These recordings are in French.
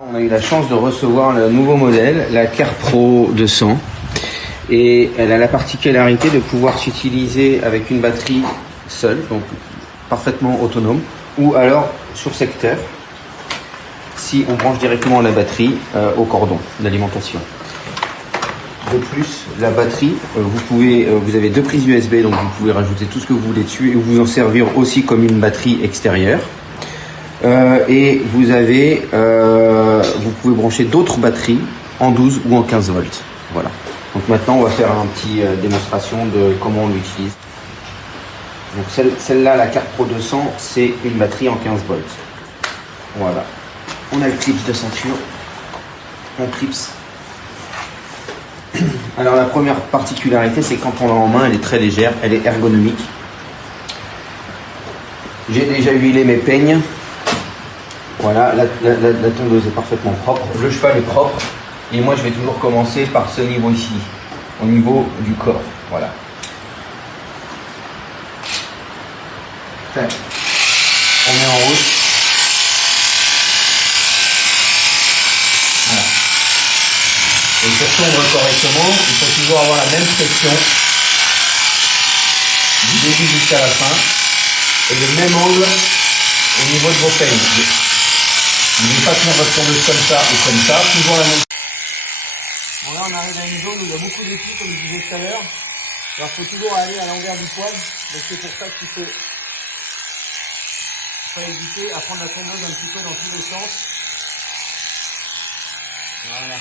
On a eu la chance de recevoir le nouveau modèle, la CarePro 200, et elle a la particularité de pouvoir s'utiliser avec une batterie seule, donc parfaitement autonome, ou alors sur secteur, si on branche directement la batterie au cordon d'alimentation. De plus, la batterie, vous avez deux prises USB, donc vous pouvez rajouter tout ce que vous voulez dessus et vous en servir aussi comme une batterie extérieure. Et vous pouvez brancher d'autres batteries en 12 ou en 15 volts. Voilà. Donc maintenant, on va faire un petit démonstration de comment on l'utilise. Donc celle-là, la CarePro 200, c'est une batterie en 15 volts. Voilà. On a le clips de ceinture. On clipse. Alors la première particularité, c'est quand on l'a en main, elle est très légère, elle est ergonomique. J'ai déjà huilé mes peignes. Voilà, la tondeuse est parfaitement propre, le cheval est propre, et moi je vais toujours commencer par ce niveau ici, au niveau du corps, voilà. On met en route. Voilà. Et pour tondre correctement, il faut toujours avoir la même pression du début jusqu'à la fin, et le même angle au niveau de vos peignes. Ne pouvez pas tenir votre tondeuse comme ça ou comme ça, toujours la même. Bon là on arrive à une zone où il y a beaucoup d'épis comme je disais tout à l'heure. Alors il faut toujours aller à l'envers du poil, donc c'est pour ça qu'il faut hésiter à prendre la tondeuse un petit peu dans tous les sens. Voilà.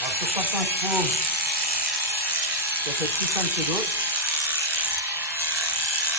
Alors sur certains chevaux, ça peut être plus simple que d'autres.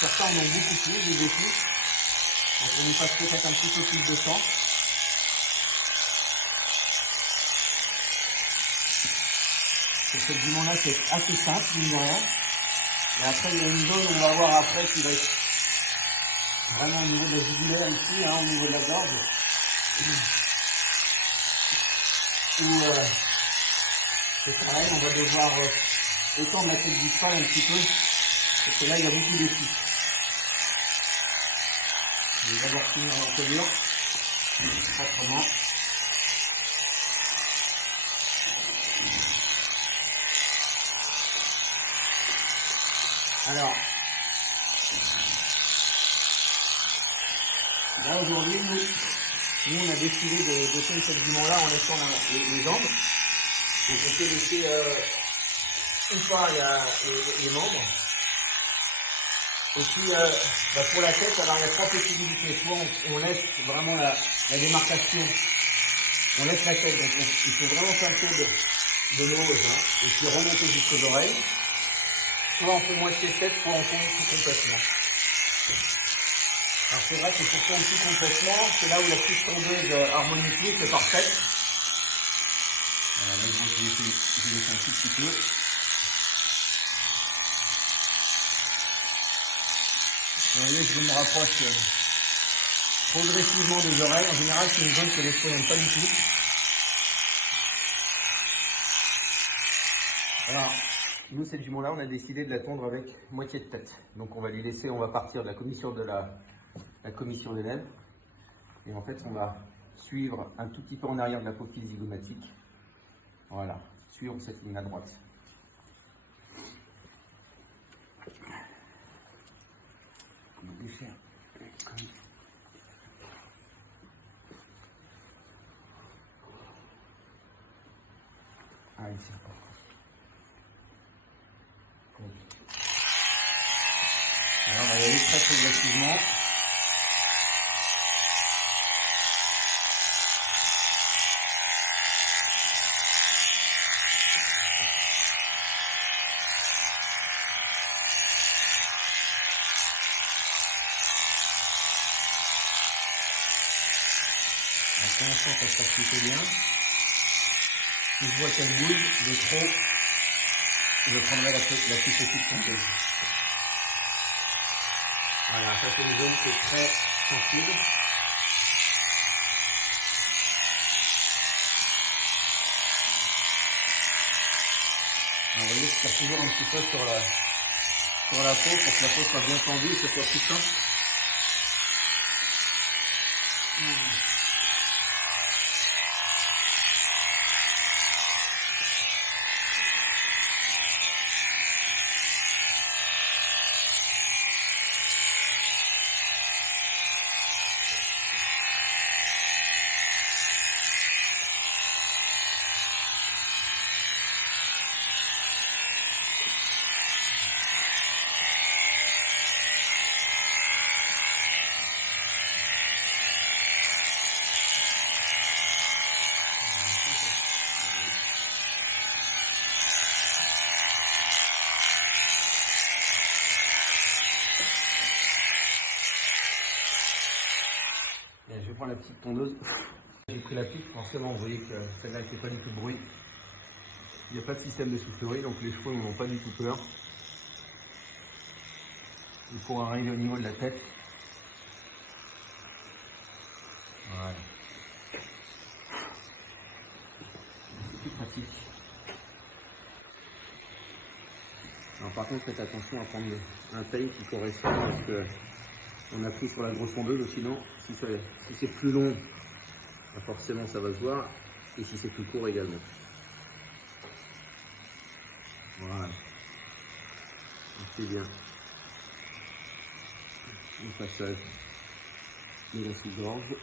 Certains en ont beaucoup plus, des épis. Donc on y passe peut-être un petit peu plus de temps. Cette dimension-là, c'est assez simple, mine de rien. Et après, il y a une zone, on va voir après, qui va être vraiment au niveau de la jugulaire ici, au niveau de la gorge. Où c'est pareil, on va devoir étendre la tête du cheval un petit peu. Parce que là, il y a beaucoup d'épis. Je vais d'abord finir l'encolure, proprement. Alors, là aujourd'hui, nous on a décidé de faire cette dimension-là en laissant les jambes. Donc on peut laisser ou pas les membres. Et puis pour la tête, alors il y a trois possibilités. Soit on laisse vraiment la démarcation, on laisse la tête, donc il faut vraiment faire le tour de l'os, et puis remonter jusqu'aux oreilles. Soit on fait moitié tête, soit on tourne tout complètement. Alors c'est vrai que pour tourner tout complètement, c'est là où la petite tondeuse harmonie c'est parfaite. Voilà, là je vais laisser un tout petit peu. Vous voyez, je me rapproche progressivement des oreilles. En général, c'est une zone que les chevaux n'aiment pas du tout. Alors, nous, cette jument-là, on a décidé de la tondre avec moitié de tête. Donc, on va lui laisser, on va partir de la commissure de la commissure des lèvres. Et en fait, on va suivre un tout petit peu en arrière de l'apophyse zygomatique. Voilà, suivre cette ligne à droite. Allez, c'est reparti. Alors, on va y aller très progressivement. Pour l'instant, ça se passe plutôt bien. Si je vois qu'elle bouge de trop, je prendrai la plus petite tondeuse. Voilà, ça c'est une zone qui est très sensible. Alors, vous voyez, je tire toujours un petit peu sur la peau pour que la peau soit bien tendue et que ce soit plus simple. prend la petite tondeuse. J'ai pris la petite, forcément, vous voyez que celle-là ne fait pas du tout de bruit. Il n'y a pas de système de soufflerie, donc les chevaux n'ont pas du tout peur. Et pour arriver au niveau de la tête, voilà. C'est plus pratique. Alors par contre, faites attention à prendre un taille qui correspond à ce qu'on a pris sur la grosse tondeuse, ou sinon, si c'est plus long, forcément ça va se voir, et si c'est plus court également. Voilà. C'est bien. Le passage de la sous-gorge.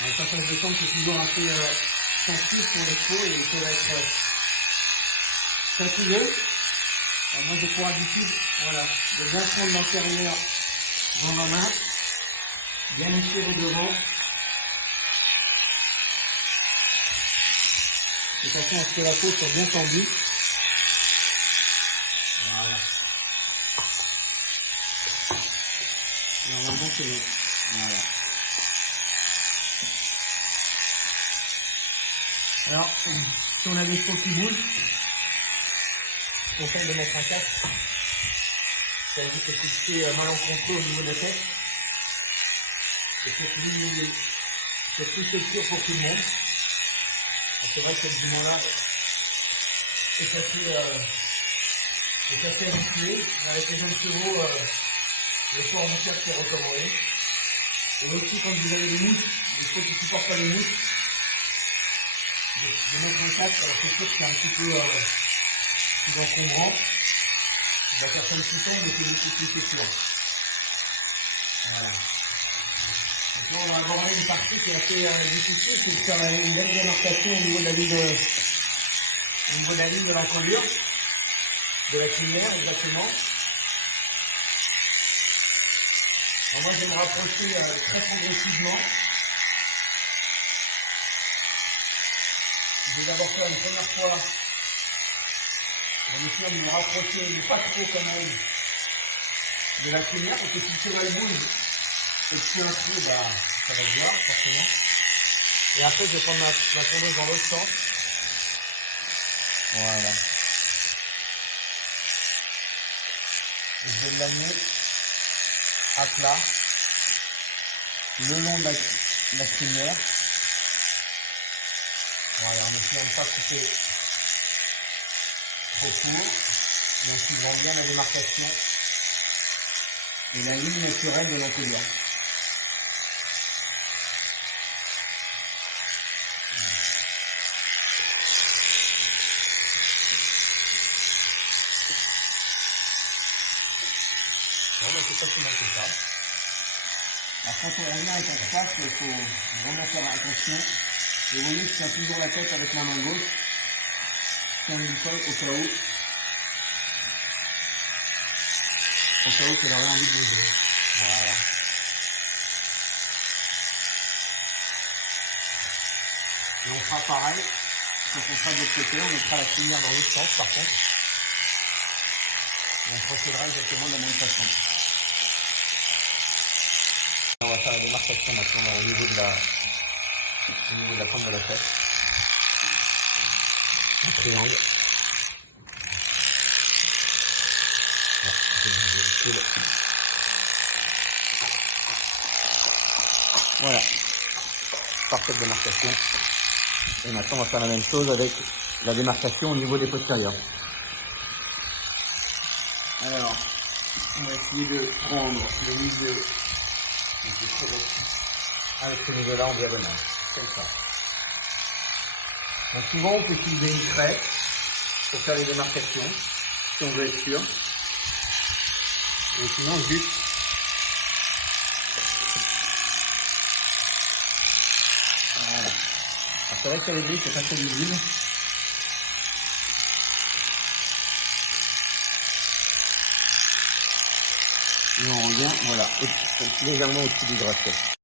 Un passage de temps, c'est toujours assez sensible pour les chevaux et il peut être fatigueux. Moi j'ai pour habitude, voilà, de bien prendre l'antérieur dans ma main, bien étirer devant, de façon à ce que la peau soit bien tendue. Voilà. Normalement c'est bon. Voilà. Alors, si on a des chevaux qui bougent, je conseille de mettre un casque. Ça évite de toucher malencontreux au niveau de la tête. Et c'est plus sécure pour tout le monde. C'est vrai que ce moment-là est assez habitué. Avec les jeunes chevaux, le port du casque est recommandé. Et aussi quand vous avez des mouches, des chevaux qui ne supportent pas les mouches, de mettre un casque, c'est sûr que c'est un petit peu plus encombrant. La personne qui tombe, mais c'est beaucoup plus sécure. Voilà. Donc là, on va aborder une partie qui est assez difficile, c'est de faire une belle démarcation au niveau de la ligne de l'encolure, de la crinière exactement. Alors moi, je vais me rapprocher très progressivement. Je vais d'abord faire une première fois en essayant de me rapprocher, mais pas trop quand même, de la crinière, parce que si le cheval bouge et que je suis un peu, bah, ça va se voir forcément. Et après, je vais prendre ma tondeuse dans l'autre sens. Voilà. Et je vais l'amener à plat, le long de la crinière. Voilà, en essayant de ne pas couper trop court, et en suivant bien la démarcation et la ligne naturelle de l'encolure. Bon, ben c'est facilement comme ça. Alors quand on revient avec un passe, il faut vraiment faire attention. Et vous voyez que je tiens toujours la tête avec ma main gauche. Je tiens une colle au cas où. Au cas où qu'elle aurait envie de bouger. Voilà. Et on fera pareil. Quand on sera de l'autre côté, on mettra la crinière dans l'autre sens par contre. Et on procédera exactement de la même façon. On va faire la démarcation maintenant au niveau de la pointe de la tête. Un triangle. Voilà. Parfaite démarcation. Et maintenant, on va faire la même chose avec la démarcation au niveau des postérieurs. Alors, on va essayer de prendre le milieu avec ce niveau-là en diagonale. Comme ça. Donc souvent, on peut utiliser une crête pour faire les démarcations, si on veut être sûr. Et sinon, juste. Voilà. Alors, c'est vrai que les briques, c'est pas très visible. Et on revient, voilà, légèrement au-dessus du gras de tête.